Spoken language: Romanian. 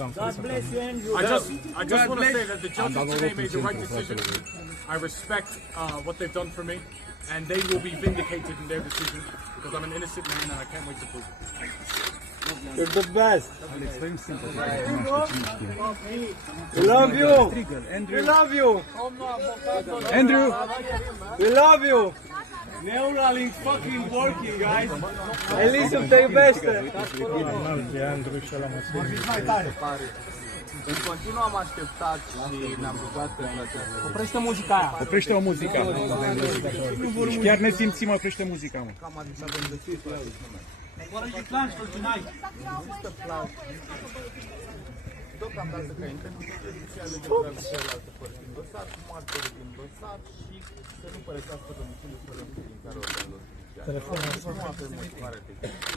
God bless you, Andrew. I just want to say that the judges today made the right decision. I respect what they've done for me, and they will be vindicated in their decision because I'm an innocent man and I can't wait to prove it. You're the best. We love you. We love you. Andrew! We love you. Neuralink is fucking working, guys. Elisu te iubește. În continuu am așteptat și ne-am rugat pe plăcere. Oprește muzica aia. Oprește o muzică. Și chiar ne simțim, oprește muzica, mă. Deocamdată ca interviu judiciale de cu celelalte părți din dosar, cu martorii din dosar și să nu părăsească domiciliul fără înființare organelor judiciare. Nu avem motivare tehnică.